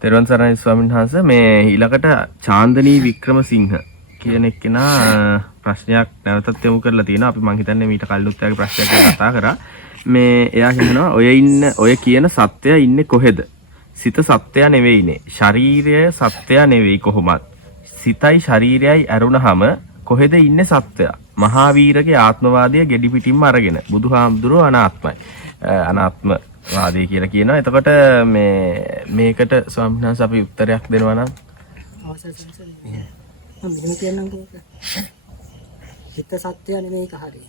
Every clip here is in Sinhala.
තෙරුවන් සරණයි ස්වාමීන් වහන්සේ. මේ ඊළඟට චාන්දනී වික්‍රමසිංහ කියන එක්කෙනා ප්‍රශ්නයක් නැවතත් යොමු කරලා තියෙනවා. අපි මං හිතන්නේ මීට කලිනුත් එයාගේ ප්‍රශ්නයක් ගැන කතා කරා. මේ එයා කියනවා ඔය කියන සත්‍යය ඉන්නේ කොහෙද? සිත සත්‍යය නෙවෙයිනේ. ශරීරය සත්‍යය නෙවෙයි කොහොමත්. සිතයි ශරීරයයි ඇරුණහම කොහෙද ඉන්නේ සත්‍යය? මහාවීරගේ ආත්මවාදය ගෙඩි පිටින්ම අරගෙන බුදුහාමුදුරුවෝ අනාත්මයි. අනාත්ම වාදී කියලා කියනවා. එතකොට මේකට ස්වාමීන් වහන්සේ අපි උත්තරයක් දෙනවා නම් මෙහෙම කියන්නම්කෝ. හිත සත්‍ය නෙමෙයි ඒක හරිය.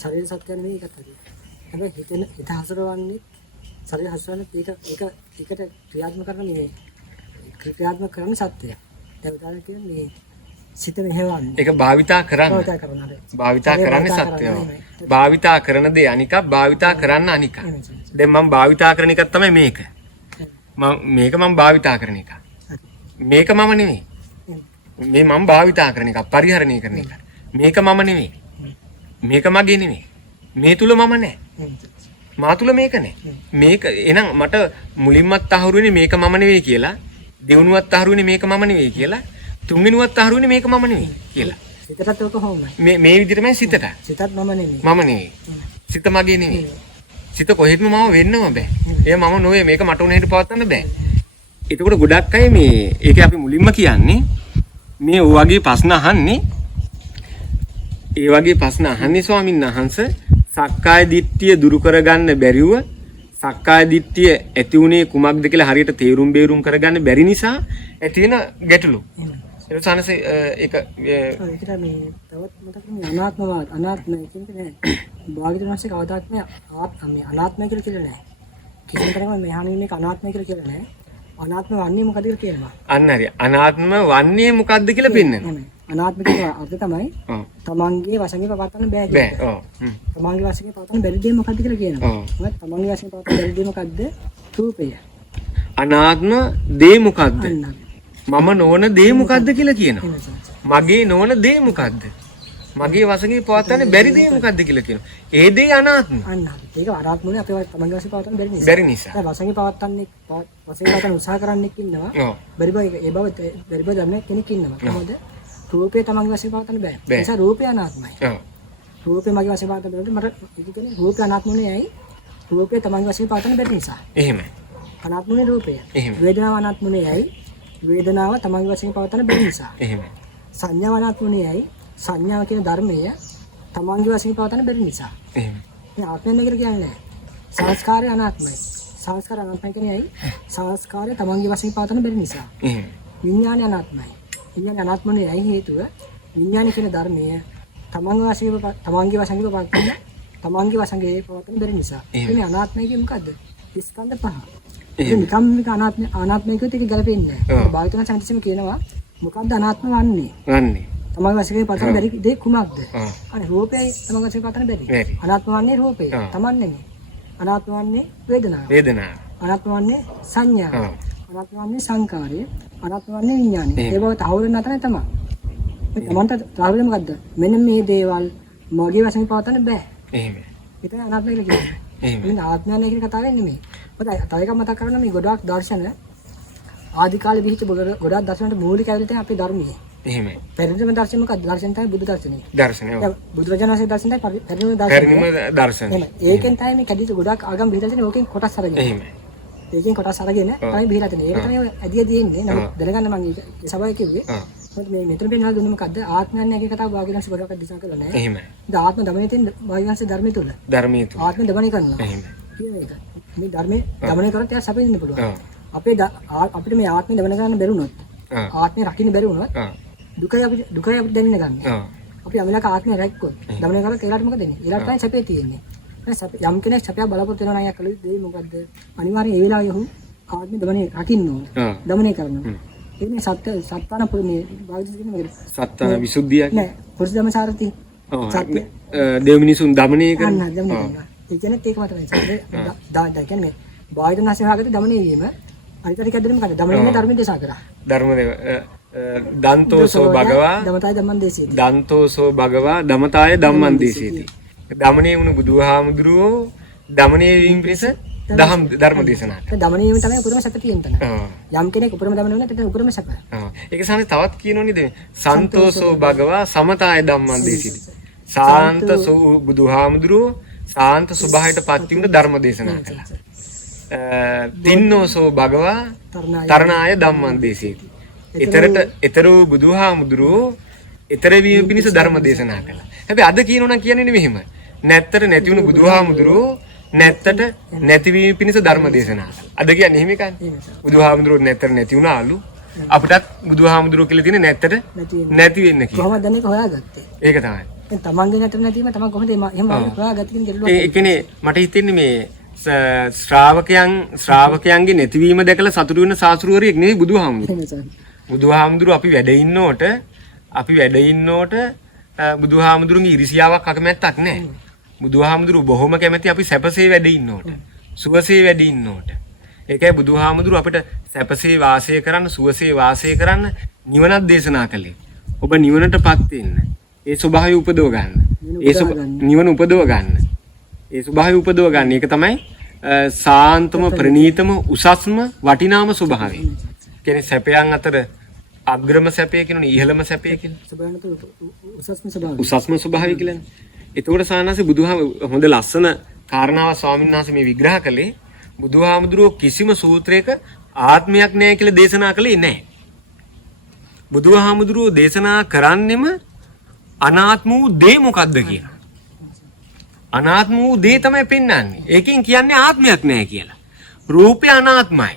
ශරීර සත්‍ය නෙමෙයි ඒකත් හරිය. හැබැයි හිත හසුරවන්නේ ශරීර හසුරවන්නේ ඒකට ක්‍රියාත්මක කරන නෙමෙයි. ක්‍රියාත්මක කරන සත්‍යය. දැන් උදාහරණ කියන්නේ මේ සිත මෙහෙවන්නේ. ඒක භාවිතා කරන්නේ සත්‍යය. භාවිතා කරන දේ අනිකක්, භාවිතා කරන්න අනිකක්. දැන් මම භාවිතා කරන එකක් තමයි මේක. මේක මම භාවිතා කරන එක. මේක මම නෙමෙයි. මේ මම භාවිතා කරන එක, පරිහරණය කරන එක. මේක මම නෙමෙයි. මේක මගේ නෙමෙයි. මේ තුල මම නැහැ. මා තුල මේක නැහැ. මේක එහෙනම් මට මුලින්මත් අහුරු වෙන්නේ මේක මම නෙවෙයි කියලා, දෙවනුවත් අහුරු වෙන්නේ මේක මම නෙවෙයි කියලා, තුන්වෙනුවත් අහුරු වෙන්නේ මේක මම නෙවෙයි කියලා. සිතටත් ඔක හොමයි. මේ විදිහටමයි සිතට. සිතත් මම නෙමෙයි. මම නෙවෙයි. සිත මගේ නෙවෙයි. සිත කොහෙත්ම මම වෙන්නම බෑ. ඒ මම නොවේ, මේක මට උන හැටි පවත්වන්න බෑ. එතකොට ගොඩක් අය ඒක අපි මුලින්ම කියන්නේ මේ වගේ ප්‍රශ්න අහන්නේ. ඒ වගේ ප්‍රශ්න අහන්නේ ස්වාමීන් වහන්සේ සක්කාය දිට්ඨිය දුරු කරගන්න බැරිව, සක්කාය දිට්ඨිය ඇති උනේ කුමක්ද කියලා හරියට තේරුම් බේරුම් කරගන්න බැරි නිසා ඇති වෙන ගැටලු. ඒක සානසේ ඒක ඒකට මේ තවත් මතක අනාත්මය කියන්නේ භාග්‍යවතුන් වහන්සේ කවදාත් මේ අනාත්මය කියලා කියන්නේ නැහැ. කිසිම තරමක මෙහානින් මේක අනාත්මය කියලා කියන්නේ නැහැ. අනාත්ම වන්නේ මොකද කියලා කියනවා. අන්න හරි. අනාත්ම වන්නේ මොකද්ද කියලා පෙන්නනවා. අනාත්ම කියන අර්ථය තමයි තමන්ගේ වශයෙන් පවත්වන්න බෑ බෑ. ඔව්. තමන්ගේ වශයෙන් පවත්වන්න බැරි දේ මොකද්ද කියලා කියනවා. මොකද තමන්ගේ වශයෙන් පවත්වන්න බැරි දේ මොකද්ද? රූපය. අනාත්ම දේ මොකද්ද? මම නොවන දේ මොකද්ද කියලා කියනවා. මගේ නොවන දේ මොකද්ද? මගේ වශයෙන් පවත්වන්න බැරි දේ මොකද්ද කියලා කියනවා. ඒ දේ අනාත්ම. ඒක අනාත්මනේ අපේ තමන්ගේ වශයෙන් පවත්වන්න බැරි නිසා. බැරි නිසා. දැන් වශයෙන් පවත්වන්න උත්සාහ කරන්නෙක් ඉන්නවා. බැරි බව දන්නේ කෙනෙක් ඉන්නවා. කොහොමද? රූපේ තමන්ගේ වශයෙන් පවත්වන්න බෑ. ඒ නිසා රූපය අනාත්මයි. රූපේ මගේ වශයෙන් පවත්වන්න බැරි මට ඒක කියන්නේ රූපය අනාත්මනේ ඇයි? රූපේ තමන්ගේ වශයෙන් පවත්වන්න බැරි නිසා. එහෙමයි. අනාත්මනේ රූපය. වේදනාව අනාත්මනේ ඇයි? වේදනාව තමන්ගේ වශයෙන් පවත්වන්න බැරි නිසා. එහෙමයි. සංඥාව අනාත්මනේ ඇයි? සංඥාව කියන ධර්මය තමන්ගේ වශයෙන් පවත්වන්න බැරි නිසා. එහෙමයි. මේ ආත්මය කියලා කියන්නේ සංස්කාරය අනාත්මයි. සංස්කාර අනාත්මයි කියන්නේ ඇයි? සංස්කාරය තමන්ගේ වශයෙන් පවත්වන්න බැරි නිසා. එහෙමයි. විඥානය අනාත්මයි. විඥාන අනාත්මනේ ඇයි හේතුව? විඥාන කියන ධර්මය තමන්ගේ වශයෙන් පවත්වන්න බැරි නිසා. මේ අනාත්මය කියන්නේ මොකද්ද? ස්කන්ධ පහ. ඒ නිකම් මේක අනාත්මය කියොත් ඒක ගැලපෙන්නේ නැහැ. භාවිතන සංකේතයෙන් කියනවා මොකද්ද අනාත්ම වන්නේ? තමන්ගේ වශයෙන් පවත්වන්න බැරි දේ කුමක්ද? අනේ රූපයයි තමන්ගේ වශයෙන් පවත්වන්න බැරි. අනාත්ම වන්නේ රූපය. තමන් නෙමෙයි. අනාත්ම වන්නේ වේදනාව. අනාත්ම වන්නේ සංඥාව. අනාත්ම වන්නේ සංකාරය. අනාත්ම වන්නේ විඥානය. ඒ බව තහවුරු වෙන අතරයි තමයි. තමන්ට තහවුරු මොකද්ද? මෙන්න මේ දේවල් මගේ වශයෙන් පවත්වන්න බෑ. එහෙමයි. ඒක අනාත්මය කියලා කියන්නේ. එහෙමයි. ආත්මය නැහැ කියන කතාවෙන් නෙමෙයි. මොකද තව එකක් මතක් කරගන්න මේ ගොඩාක් දර්ශන ආදි කාලේ විහිච්ච ගොඩාක් දර්ශනට මූලික ඇවිල්ලා තියෙන අපේ ධර්මයේ. එහෙමයි. පරිණාම දර්ශන මොකක්ද? දර්ශන තමයි බුද්ධ දර්ශනය. දර්ශනය. බුදුරජාණන් වහන්සේ දර්ශනයි පරිණාම දර්ශනය. ඒකෙන් තමයි මේ කැඩිච්ච ගොඩාක් ආගම් බෙදලා තියෙන ඕකෙන් කොටස් අරගෙන. එහෙමයි. ඒකෙන් කොටස් අරගෙන තමයි බෙදලා තියෙන්නේ. ඒක තමයි ඇදී තියෙන්නේ. නමුත් දැනගන්න මම ඒ සභාවේ කිව්වේ. මොකද මේ මෙතන පෙන්වලා දුන්නේ මොකද්ද? ආත්මයන් නැගේ කතාව භාග්‍යවංශ ගොඩක් දිසා කරලා නැහැ. එහෙමයි. දැන් ආත්ම දමනය තියෙන භාග්‍යවංශ ධර්මයේ තුල. ආත්ම දමනය කරනවා. එහෙමයි. කියන එක. මේ ධර්මයේ දමනය කරොත් එයා සැපෙන්න පුළුවන්. අපිට මේ ආත්මය දමන ගන්න බැරුණොත් ආත්මය රකින්න බැරි වුණොත් දුකයි අපිට දැනෙන්න ගන්න. අපි අමලක ආත්මය රැක්කොත් දමනය කරලා ඒලාට මොකද වෙන්නේ? ඒලාට තමයි සැපේ තියෙන්නේ. යම් කෙනෙක් සැපය බලාපොරොත්තු වෙනවා නම් අය කළේ දෙය මොකද්ද? අනිවාර්යයෙන් ඒ වෙලාවේ ඔහු ආත්මය දමනය රකින්න ඕන. දමනය කරනවා. ඒකනේ සත්තාන පුරුමේ භාවිත කියන මොකද? සත්තාන විසුද්ධියක් නෑ. පුරුෂ ධම්මසාරති. සත්‍ය දේව මිනිසුන් දමනය කරනවා. ඒ කියන්නේ ඒක මතකයි. දා කියන්නේ භාවිත නැසෙ හාගට දමනය වීම අනිත් එක ඇද්දෙන්නේ මොකද? දමනයේ ධර්ම දේශනා කරා. දන්තෝසෝ භගවා දමතාය ධම්මං දේශේති. දන්තෝසෝ භගවා දමතාය ධම්මං දේශේති. දමණය වුණු බුදුහාමුදුරුවෝ දමණය වීම පිණිස දහම් ධර්ම දේශනා. දමන වීම තමයි උපරිම සැප තියෙන තැන. ඔව්. යම් කෙනෙක් උපරිම දමන වෙන තැන උපරිම සැප. ඔව්. ඒක සානේ තවත් කියනෝනේ දැන් සන්තෝෂෝ භගවා සමතාය ධම්මං දේසිති. සාන්ත බුදුහාමුදුරුවෝ සාන්ත ස්වභාවයට පත් වුණ ධර්ම දේශනා කළා. තින්නෝසෝ භගවා තරණාය ධම්මං දේශේති. ඊතරෝ බුදුහාමුදුරුවෝ ඊතර වීම පිණිස ධර්ම දේශනා කළා. හැබැයි අද කියනෝනම් කියන්නේ මෙහෙම. නැත්තට නැති වුණු බුදුහාමුදුරුවෝ නැත්තට නැතිවීම පිණිස ධර්ම දේශනා කළා. අද කියන්නේ එහෙම එකනේ. බුදුහාමුදුරුවෝ නැත්තට නැති වුණාලු. අපිටත් බුදුහාමුදුරුවෝ කියලා තියෙන නැත්තට නැති වෙන්න කියලා. කොහොමද දැන් ඒක හොයාගත්තේ? ඒක තමයි. දැන් තමන්ගේ නැතර නැතිවීම තමන් කොහොමද එහෙම හොයාගත්තේ කියන ගැටලුවක්. ඒ කියන්නේ මට හිතෙන්නේ මේ ශ්‍රාවකයන්ගේ නැතිවීම දැකලා සතුටු වෙන සාස්ෘවරයෙක් නෙවෙයි බුදුහාමුදුරුවෝ. බුදුහාමුදුරුවෝ අපි වැඩ ඉන්නෝට බුදුහාමුදුරුවන්ගේ ඉරිසියාවක් අකමැත්තක් නැහැ. බුදුහාමුදුරුවෝ බොහොම කැමැති අපි සැපසේ වැඩ ඉන්නෝට, සුවසේ වැඩ ඉන්නෝට. ඒකයි බුදුහාමුදුරුවෝ අපිට සැපසේ වාසය කරන්න, සුවසේ වාසය කරන්න නිවනක් දේශනා කළේ. ඔබ නිවනටපත් වෙන්න. ඒ ස්වභාවය උපදව ගන්න. නිවන උපදව ගන්න. ඒ ස්වභාවය උපදව ගන්න. ඒක තමයි සාන්තම ප්‍රණීතම උසස්ම වටිනාම ස්වභාවය. කියන්නේ සැපයන් අතර අග්‍රම සැපය කියනනේ ඉහළම සැපය කියන්නේ. උසස්ම ස්වභාවය කියලානේ. එතකොට සානස හොඳ ලස්සන කාරණාව ස්වාමීන් වහන්සේ මේ විග්‍රහ කළේ බුදුහාමුදුරුවෝ කිසිම සූත්‍රයක ආත්මයක් නැහැ කියලා දේශනා කළේ නැහැ. බුදුහාමුදුරුවෝ දේශනා කරන්නෙම අනාත්ම වූ දේ මොකද්ද කියලා. අනාත්ම වූ දේ තමයි පෙන්වන්නේ. ඒකෙන් කියන්නේ ආත්මයක් නැහැ කියලා. රූපය අනාත්මයි.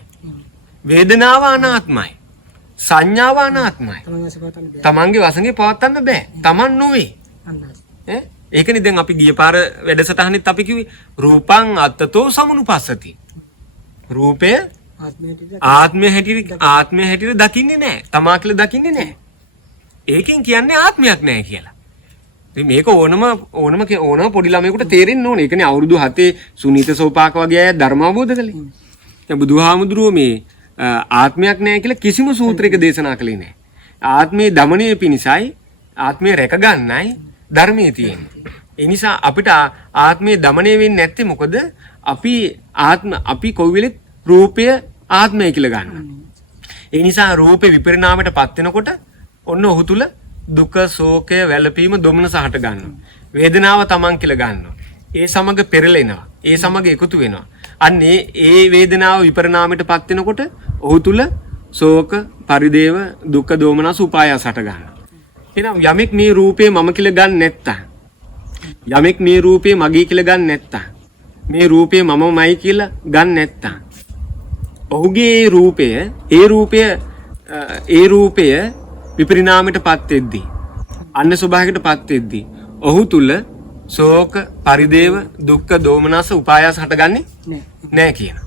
වේදනාව අනාත්මයි. සංඥාව අනාත්මයි. තමන්ගේ වශයෙන් පවත්වන්න බෑ. තමන් නොවේ. ඒකනේ දැන් අපි ගිය පාර වැඩසටහනෙත් අපි කිව්වේ රූපං අත්තතෝ සමුනුපස්සති. රූපය ආත්මය හැටියට දකින්නේ නැහැ. තමා කියලා දකින්නේ නැහැ. ඒකෙන් කියන්නේ ආත්මයක් නැහැ කියලා. ඉතින් මේක ඕනම පොඩි ළමයෙකුට තේරෙන්න ඕනේ. ඒකනේ අවුරුදු 7 සුනීත සෝපාක වගේ අය ධර්ම අවබෝධ කළේ. දැන් බුදුහාමුදුරුවෝ මේ ආත්මයක් නැහැ කියලා කිසිම සූත්‍රයක දේශනා කළේ නැහැ. ආත්මයේ দমনය පිණිසයි ආත්මය රැක ගන්නයි ධර්මයේ තියෙන්නේ. ඒ නිසා අපිට ආත්මයේ দমনය වෙන්නේ නැත්තේ මොකද? අපි කොයි වෙලෙත් රූපය ආත්මය කියලා ගන්නවා. ඒ නිසා රූපේ විපරිණාමයටපත් වෙනකොට ඔන්න ඔහු තුල දුක, ශෝකය, වැළපීම, දොමනස හට ගන්නවා. වේදනාව තමන් කියලා ගන්නවා. ඒ සමග පෙරලෙනවා. ඒ සමග එකතු වෙනවා. අන්න ඒ වේදනාව විපරිණාමයටපත් වෙනකොට ඔහු තුල ශෝක, පරිදේව, දුක, දෝමනස, උපායාස හට ගන්නවා. එහෙනම් යමෙක් මේ රූපේ මම කියලා ගන්න නැත්තම්, යමෙක් මේ රූපේ මගේ කියලා ගන්න නැත්තම්, මේ රූපේ මමමයි කියලා ගන්න නැත්තම්, ඔහුගේ ඒ රූපය විපරිණාමයටපත් වෙද්දී, අන්න ස්වභාවයකටපත් වෙද්දී, ඔහු තුල ශෝක, පරිදේව, දුක්ඛ, දෝමනස, උපායාස හටගන්නේ නැහැ කියනවා.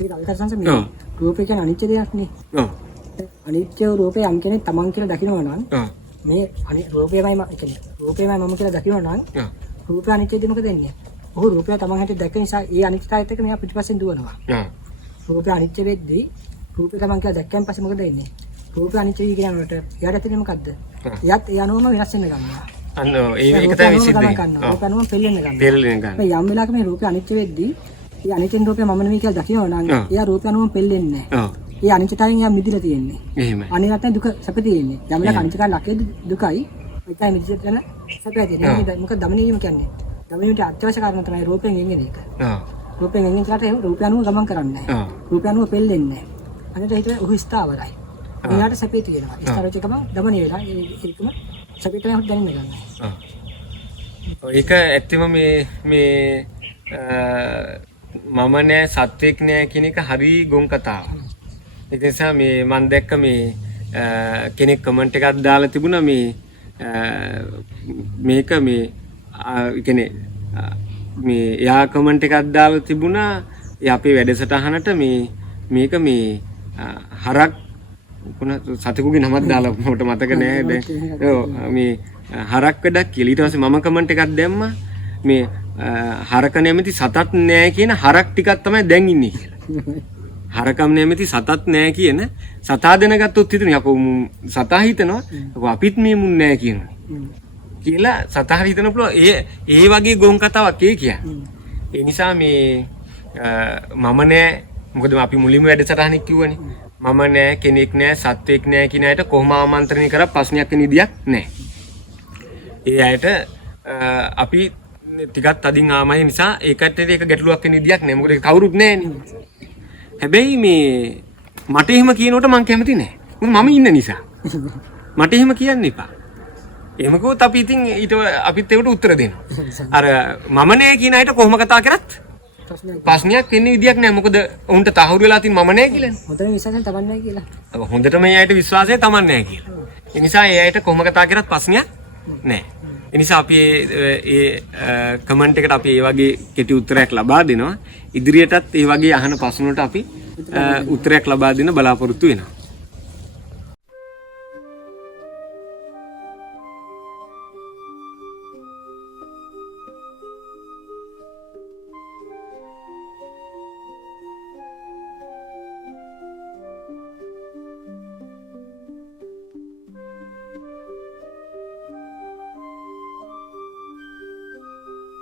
ඒක අල්කසන්ස මේ රූපේ කියන්නේ අනිත්‍ය දෙයක් නේ. ඔව්. අනිත්‍ය රූපේ යම් කෙනෙක් තමන් කියලා දකිනවා නම් මේ රූපේමයි මම කියලා දකිනවා නම් රූපය අනිත්‍යද මොකද වෙන්නේ? ඔහු රූපය තමන් හැටියට දැක නිසා ඒ අනිත්‍යතාවයත් එක්ක මෙයා පිටිපස්සෙන් දුවනවා. රූපය අනිත්‍ය වෙද්දී රූපය තමන් කියලා දැක්කන් පස්සේ මොකද වෙන්නේ? රූපය අනිත්‍ය කියනකොට එයාට තියෙන්නේ මොකද්ද? එයාත් ඒ අනුවම වෙනස් වෙන්න ගන්නවා. අන්න ඒක තමයි සිද්ධ වෙන්නේ. ඔව්. අනුවම පෙළෙන්න ගන්නවා. මේ යම් වෙලාවක මේ රූපය අනිත්‍ය වෙද්දී ඒ අනිත්‍ය රූපය මම නෙමෙයි කියලා දකිනවා නම් එයා රූපය අනුවම පෙළෙන්නේ නැහැ. ඒ අනිත්‍යතාවයෙන් එයා මිදිලා තියෙන්නේ. එහෙමයි. අනිත් දුක සැප තියෙන්නේ. යම් වෙලාවක අනිත්‍යකාර ලකේ දුකයි ඒකයි මිදිලා තියෙන සැපය තියෙන්නේ. මොකද දමනය වීම කියන්නේ. දමනය වීමට අත්‍යවශ්‍ය කාරණා තමයි රූපයෙන් එන්නේ එක. රූපයෙන් එන්නේ කාට රූපය අනුව ගමන් කරන්නේ නැහැ. රූපය අනුව පෙළෙන්නේ නැහැ. අනිත් හිතේ ඔහු ස්ථාවරයි. එයාට සැපේ තියෙනවා. ස්ථාවරච්ච ගමන් දමනය වෙලා ඒකම සැපේ තමයි දැනෙන්න ගන්නවා. ඒක ඇත්තම මේ මම නෑ සත්වෙක් නෑ කියන එක හරි ගොන් කතාවක්. ඒ නිසා මේ මම දැක්ක මේ කෙනෙක් කමෙන්ට් එකක් දාලා තිබුණා මේක කියන්නේ මේ එයා කමෙන්ට් එකක් දාලා තිබුණා අපේ වැඩසටහනට මේක හරක් සතෙකුගේ නමක් දාලා මට මතක නෑ දැන් මේ හරක් වැඩක් කියලා. ඊට පස්සේ මම කමෙන්ට් එකක් දැම්මා මේ හරක නැමැති සතත් නෑ කියන හරක් ටිකක් තමයි දැන් ඉන්නේ කියලා. හරකම් නැමැති සතත් නෑ කියන සතා දැනගත්තොත් හිතන්නේ යකෝ සතා හිතනවා යකෝ අපිත් මේ මුන් නෑ කියනවා කියලා සතා හිතන පුළුවන්. ඒ වගේ ගොන් කතාවක් ඒ කියන්නේ. ඒ නිසා මේ මම නෑ මොකද අපි මුලින්ම වැඩසටහනක් කිව්වනේ මම නෑ කෙනෙක් නෑ සත්වෙක් නෑ කියන අයට කොහොම ආමන්ත්‍රණය කරා ප්‍රශ්නයක් නිදියක් නෑ. ඒ අයට අපි ටිකක් තදින් ආමයි නිසා ඒකට ඒක ගැටලුවක් වෙන විදියක් නෑ. මොකද කවුරුත් නෑනේ. හැබැයි මේ මට එහෙම කියනකොට මං කැමති නෑ. මම ඉන්න නිසා. මට එහෙම කියන්න එපා. එහෙම කිව්වොත් අපි ඉතින් ඊට අපිත් ඒකට උත්තර දෙනවා. අර මම නෑ කියන අයට කොහොම කතා කරත් ප්‍රශ්නයක් වෙන්න විදියක් නෑ. මොකද උන්ට තහවුරු වෙලා තියෙන මම නෑ කියලානේ. හොඳට විශ්වාසයෙන් තමන්නේ කියලා. හොඳටම ඒ අයට විශ්වාසය තමන් නෑ කියලා. ඒ නිසා ඒ අයට කොහොම කතා කරත් ප්‍රශ්නයක් නෑ. ඒ නිසා අපි ඒ කමෙන්ට් එකට අපි ඒ වගේ කෙටි උත්තරයක් ලබා දෙනවා. ඉදිරියටත් ඒ වගේ අහන ප්‍රශ්න වලට අපි උත්තරයක් ලබා දෙන්න බලාපොරොත්තු වෙනවා.